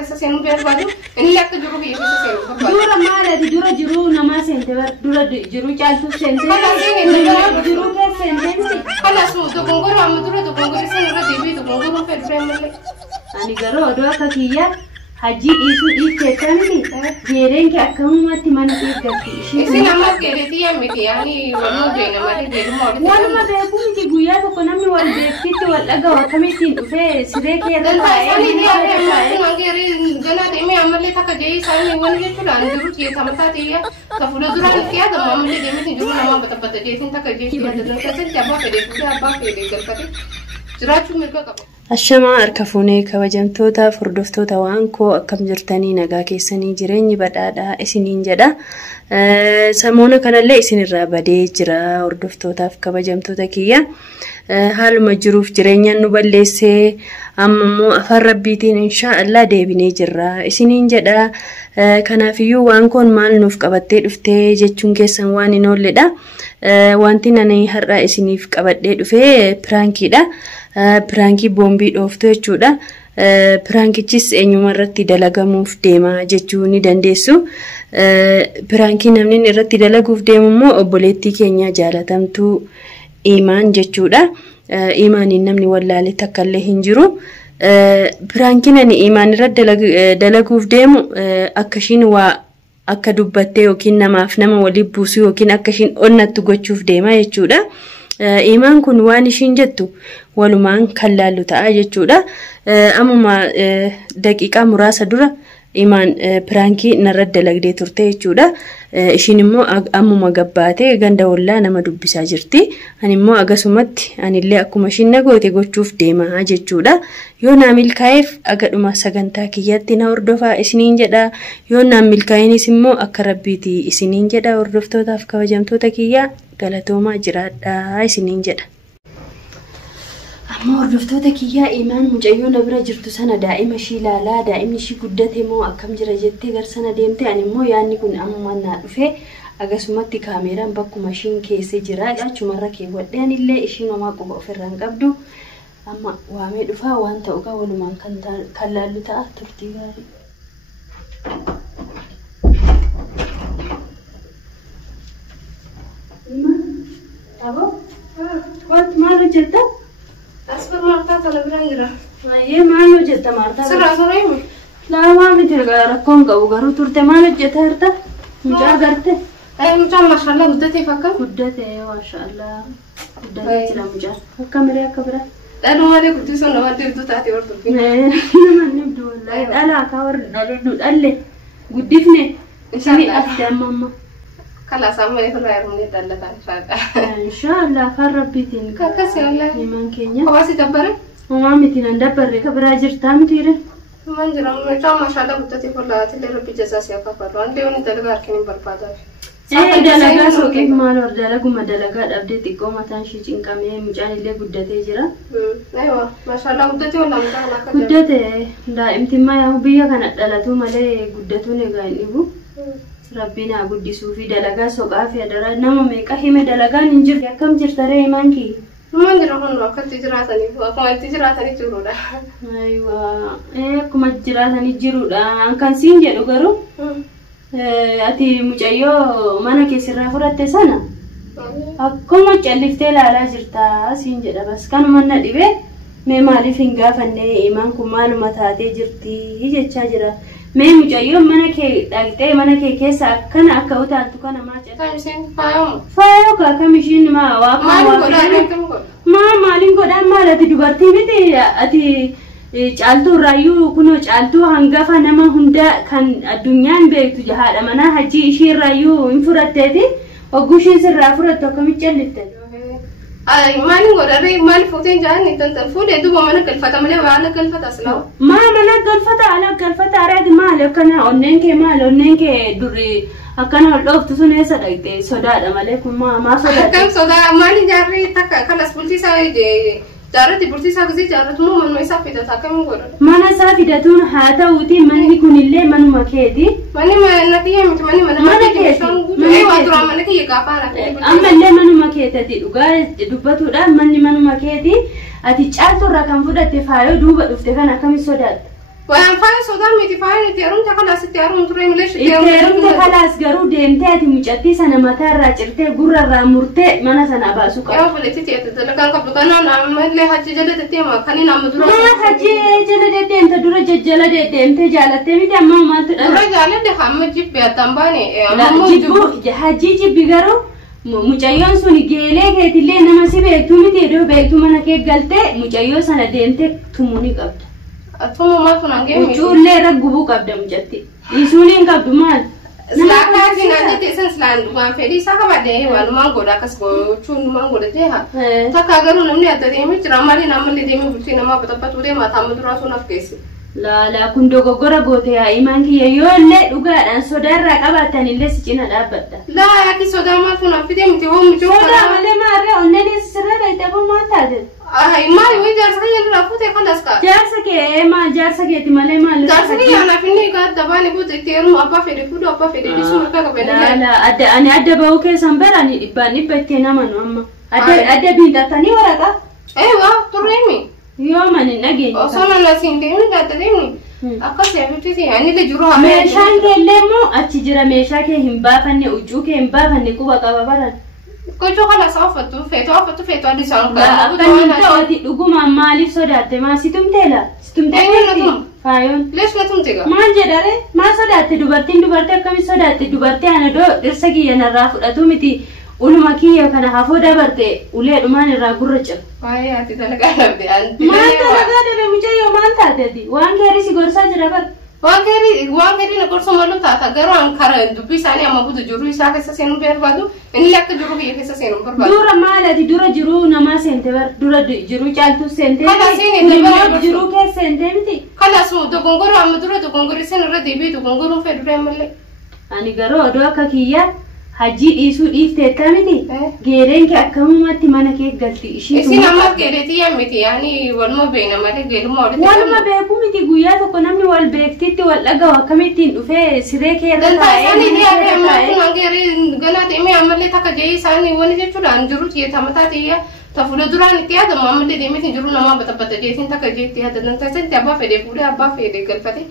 Essa sendo berbalu, ini lek juru bi essa sendo berbalu. Dura mala di dura juru nama sente ber dura juru caltu sente. Kalau sini Juru ke sente. kalau semua tu kongkor amu tu kongkor sini ura dewi tu kongkor fer family. Ani garo doa kakiya haji isu iketani jeren ke akamati mana ikati. Isi nama kereti ya miti yani walu je nama de jeru mod. Wala ma be ku miti guya to konami wal be kitu wal daga wa kamiti fe sire ke da Dan ini dia mangeri gana de me amalle taka je sani wani je tu dan juru je samata dia. Kafulo duran kiya da amalle de me juru nama bata je sin taka je dan kasen jaba pede kiya ba pede garkate. Jirachu mirka kapo. Ashama arkafune kabajamtoota furdoftoota waan koo akkam jirtanii nagaa keessanii jireenyi badhaadhaa isiniin jedha. Samoona kanallee isinirraa badee jira hordoftootaaf kabajamtoota kiyya. Haaluma jiruuf jireenyaan nu balleessee amma immoo afaan rabbiitiin inshaallah deebinee jirra isiniin jedha. Kanaafiyyuu waan koon maal nuuf qabattee dhuftee jechuun keessan waan hin oolledha. Wanti nani har'a isiniif qabadhee dhufee piraankiidha. Pirankii boombii dhooftu jechuudha. Pirankichis eenyuma irratti dalagamuuf deema jechuu ni dandeessu. Pirankii namni irratti dalaguuf deemu immoo obboleettii keenya jaalatamtuu Imaan jechuudha. Imaaniin namni wallaalee takka illee hin jiru. Pirankiin ani Imaan irratti dalaguuf deemu akka ishiin waa akka dubbattee yookiin namaaf nama waliin buusu yookiin akka ishiin onnattu gochuuf deema jechuudha. Imaan kun waan ishiin jettu walumaan kan laallu ta'a jechuudha. Ammuma daqiiqaa muraasa dura Imaan pirankii narratti dalagdee turte jechuudha. Ishiin immoo ammuma gabbaatee ganda hollaa nama dubbisaa jirti. Ani immoo agasumatti anillee akkuma ishiin nagoote gochuuf deema jechuudha. Yoo naa milkaa'eef agadhuma sagantaa kiyyatti na hordofaa isiniin jedha. Yoo naa milkaa'inis immoo akka rabbiiti isiniin jedha hordoftootaaf kabajamtoota kiyyaa. Galatoomaa jiraadhaa isiniin jedha. Amma hordoftoota kiyyaa Imaan mucayyoo na bira jirtu sana daa'ima ishii ilaalaa daa'imni ishii guddate moo akkam jira jettee garsana deemte ani immoo yaadni kun amma naa dhufe agasumatti kaameeraan bakkuma ishiin keessa jira achumarra keewwadhe anillee ishiin homaa quba ofirraa hin qabdu amma waamee dhufaa waan ta'u gaa walumaan kan laallu ta'a turtii gaarii. Abo? Wat malu jetta? Asper Marta telegram jira. Ye malu jetta Marta? Sira ini. Lama miti rakkon qabu garuu turte malu jetta harta? Mucaa garte? Mucaa mashallah guddate fakka? Guddate mashallah. Guddate jira mucaa. Akka miree akka bira. Dhalumalee guddisuun nama dirtuu taate warra turte. Nama nibdu wallahi dhala akka warra dhalle guddifne isini afte amma. Kalau sama itu lahir menit dan datang saja. Insyaallah kan rabbitiin. Kakak Allah. Iman keenya. Kau masih dabar? Mama miti nan dabarre ka bira jirta mitire. Man jira mucaa mashallah guddate fuula tille rabbi jazaa siya kafaru. Ande oni dalagaa harkinin barbaada. Dalagaa soqee maal hor dalaguma dalagaa dhabdee xiqqoo mataan ishii cinqamee mucaan illee guddatee jira. Aywa mashallah guddate wala mucaan akka guddate daa'imtimmaa yaa biyya kana dhalatu malee guddatuun egaa hin dhibu. Rabbina guddisuu fi dalagaa soqaa fi adara nama meeqa hime dalagaan hin jirre akkam jirtare Imaan ki? Man jira hundu akkatti jiraatanii akkuma itti jiraatanii jirudha. Aywa akkuma jiraatanii jirudha. Kan siin jedhu garuu ati mucayyoo mana keessirraa fudhatte sana akkuma calliftee ilaalaa jirta siin jedha bas kanuma na dhibee mee maaliif hin gaafanne Imaan kun maaluma taatee jirti jechaa jira. Mee mucayyoo mana kee dhaqxee mana kee keessa akkana akka utaaltu kana maa jedha. Taa'imsiin faayamu. Faayoo kaakam ishiin maa waa maaliin godhaan maal ati dubartii miti ati caaltuu irraayyuu kunoo caaltuu hangafa nama hunda kan addunyaan beektu haadha manaa hajii ishii irraayyuu hin fudhatteeti hogguu ishiin sirraa fudhattu akkamitti callifte. Maalin godhare maal fuuteen jaanni tantan fuudhee duuba mana galfata malee waa ala galfata aslaa'u. Mana galfata ala galfata araadi maal akkana onneen kee duri akkana ol dhooftu sun eessa dhaqxe sodaadha malee kun maa sodaadha. Akkam sodaa maali jaarri takka kanas bultiisaa jaarratti bultiisaa gisee jaarratu moo manuma isaa fidata akkamiin godhata. Mana isaa fidatuun haa ta'uuti manni kunillee manuma keeti. Manni mana kiyya miti manni mana keeti. Manni waa duraan mana kiyya gaafaa ammallee manuma keetati dhugaa dubbatuudhaan manni manuma keeti ati caaltuu irraa kan fudhatte faayoo duuba dhufte kan akkamitti sodaadha. Waan faayoo sodaa miti teerum takalas teerum turee milesh teerum takalas garuu deemtee ati mucattii sana mataarraa cirtee gurrarraa murtee mana sana baasu qaba. Yaa buletti teete dalagaan qabdu kanaan ammallee hajji jala deddeema kaniin amma dura. Hajji jala deddeemte dura jala deddeemte jaalattee miti amma maaltu dha? Dura jaaladde hamma jibbi attan baane. Hajji jibbi garuu mucayyoon sun geelee keetillee nama si beektu miti iddoo beektu mana kee galtee mucayyoo sana deemtee tumuu ni qabda. Tumuma kun angee mi? Uccuullee raggubuu qabda mucatti. Isuuniin qabdu maal? Slaakaati naan jettee san slaan dhugaan fedhii isaa qabadde waanumaan godha akkas gochuun numaan godha jeha. Takka garuu namni adda deemee jira malee namallee deemee bultii namaa baxabbatu deema taa'amma duraa sun afkeessi. Laalaa kun dogoggora goote yaa imaan kiyya yoo illee dhugaadhaan sodaarraa qabaatan illee si cina dhaabbadha. Laa yaaki sodaa maal kun affidee miti hoo mucoo kana. Sodaa malee maarree onneen sirra dhayxabuu maal taate? Maali wayii jaarsa kiyya irraa fuutee kanas kaa. Jaarsa kee maal jaarsa keeti malee maal? Jaarsa kiyya anaaf inni egaa adda baane buute itti heeruma abbaa fedhe fuudhu abbaa fedhe dhiisuu mirga qabedha. Laalaa ani adda bahuu keessan bara ani dhibbaan dhibba itti namanu amma. Adda biintatanii waraqaa. Waa turreemi. Yoo mani nageenye. Osoo mana siin deemni adda deemni. Akkas yaafituuti anillee jiru haa. Meeshaan kee illee immoo achi jira meeshaa kee hin baafanne uccuu kee hin baafanne quba qaba baran. Gochuu kana isaa uffattu feetu addi isaan kan. Akkamiin ta'ooti dhugumaan maaliif sodaatte maa si tumteela? Si tumtee faayoon. Lees na tumteega. Maal jedhare maal sodaatte dubartiin dubartii akkamiin sodaatte dubartii ana doo dhirsa kiyya narraa fudhatu miti. Uluma kiyya kana hafoo dabarte ulee dhumaan irraa gurra cira. Waayee ati dalagaa dhabde anti. Maal dalagaa dhabe mucayyoo maal taateeti? Waan keerii si gorsaa jira bar. Waan keerii na gorsa malu taata garuu an kara dubbii isaanii amma butu jiru isaa keessa seenuu barbaadu inni akka jiru kiyya keessa seenuu barbaadu. Dura maalati dura jiru namaa seente bar dura jiru caaltuu seente. Kana seene dura jiru keessa seente miti. Kana sun dogongoro amma dura dogongoro sen irra deebi'ee dogongoroon fedhu ammallee. Ani garuu odoo akka kiyyaa. Hajji dhiisuu dhiifteetta miti geereen kee akkamumatti mana kee galti ishii isin amma geereetii yammiti yaani waluma beekna malee geeruma walitti waluma beeku miti guyyaa tokko namni wal beektitti wal dhagahu akkamittiin dhufee siree kee irra taa'ee geeree ganaa deemee ammallee takka jee isaanii wani jechuudhaan jiru xiyyeeta mataa xiyya tafuula duraan itti yaadamu ammallee deemeetiin jiru namaa batabbata jeetiin takka jee itti yaadatan taasisanti abbaa fedhee fuudhee abbaa fedhee galfate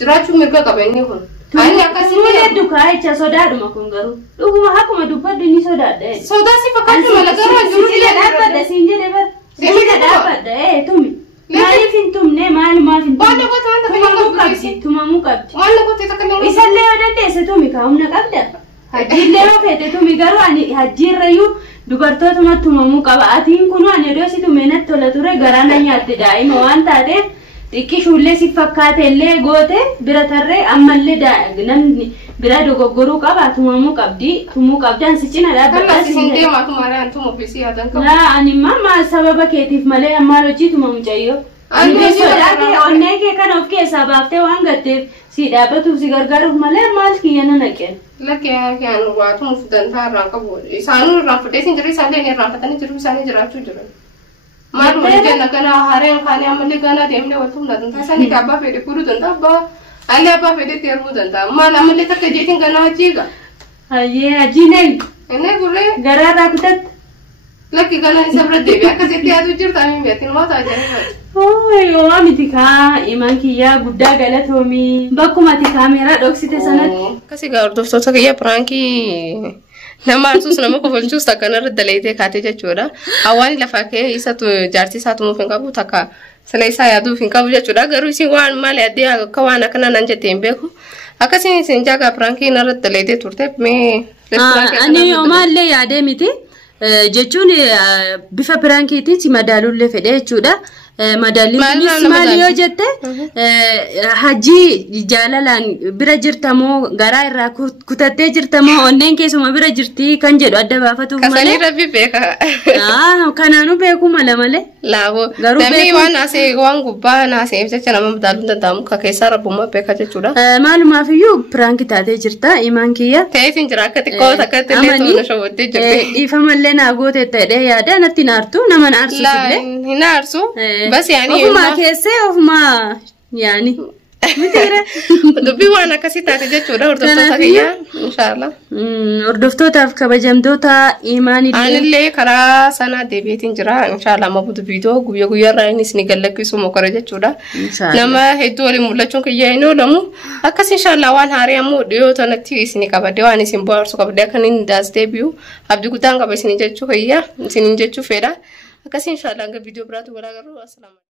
jiraachuu mirga qaba inni kun. Ani akkasii dukaa jecha sodaadhuma kun garuu dhuguma akkuma dubbaddu inni sodaadha. Sodaa si fakkaatu mala garuu jiru jira dhaabbadha siin jedhe bar. Siin dhaabbadha tumi. Maaliif hin tumne maalumaaf hin tumne. Tumamuu qabdi tumamuu qabdi. Waan gootee takka nama. Isallee yoo dandeesse tumi kaa'umna qabda. Hajjiillee yoo fedhe tumi garuu ani hajjiirrayyuu dubartootuma tumamuu qaba. Atiin kun ani odoo si tume natti tola ture garaa na nyaatte daa'ima waan taateef. Xiqqishuullee si fakkaate illee goote bira tarree ammallee namni bira dogoggoruu qaba tumamuu qabdaan si cina dhaabbata. Isin deemaa tumaraan tumu fi si yaadan qabu. Laa ani maal sababa keetiif malee maal hojii tumamu mucayyoo. Ani sodaatee onnee kee kana of keessaa baaftee waan gatteef si dhaabbatuuf si gargaaruuf malee maal kiyya na naqeen. Lakkee kiyaan waa tumuuf dantaa irraan qabu. Isaanuu irraan fudhee sin jiru isaallee irraan fatanii jiru isaanii jiraachuu jiran. Malu jenna kana hareen kaanii ammallee gana deemnee wal tumna dantaa isaanii abbaa fedhe fuudhuu danda'a abbaa allee abbaa fedhe teermuu danda'a maal ammallee takka jeetiin gana hajiiga. Hayyee hajiineen. Inni gurree. Garaarraa kutatte. Lakki gana isa bira deebi'ee akkasitti yaaduu jirta ani beekin waan ta'a jedhee. Waa miti kaa imaan kiyyaa guddaa galatoomii bakkuma ati kaameeraa dhoksite sanatti. Akkasii gaa hordoftoota kiyya piraankii. Nama arsus nama kofalchuus takka narra daleetee kaatee jechuudha. Hawaasni lafaa kee isatu jaartii isaa tumuuf hin qabu takka sila isaa yaaduuf hin qabu jechuudha. Garuu isin waan maali addee akka waan akkana nan jettee hin beeku. Akkasiin isin jaagaa piraankii narra daleetee turte mee. Ani omaallee yaadee miti jechuun bifa piraankiitiin si madaalullee fedhe jechuudha. Madaalliin maali yoo jette hajii jalalaan bira jirtamoo garaa irraa kutattee jirtamoo onneen keessuma bira jirti kan jedhu adda baafatuuf malee. Kasanii rabbi beeka. Kanaanuu beekuu mala malee. Laafoo. Namni waan naasee waan gubbaa naasee jecha nama madaaluun danda'amu ka keessaa rabbummaa beeka jechuudha. Maalumaafiyyuu piraanki taatee jirta imaan kiyya. Ta'eetiin jira akka xiqqoo takka illee toona shawwattee jirti. Dhiifamallee naa goote ta'edha yaada natti naartu nama naarsu illee. Hin naarsu. Bas yaani ofuma keessee ofuma yaani Dubbii waan akkasii taate jechuudha hordoftoota kiyya inshallah. Hordoftootaaf kabajamtoota Anillee karaa sana deebiitiin jira inshallah amma butu viidiyoo guyyaa guyyaarraa innis ni gallakkisu mokora jechuudha. Nama hedduu waliin mul'achuun kiyya hin oolamu akkas inshallah waan haarii ammoo dhiyoo tanatti isin qabadde waan isin bohaarsu qabadde akka inni daas deebi'u abdii guddaan qaba isin jechuu kiyya isin jechuu fedha akkas inshallah hanga viidiyoo biraatu wal agarru.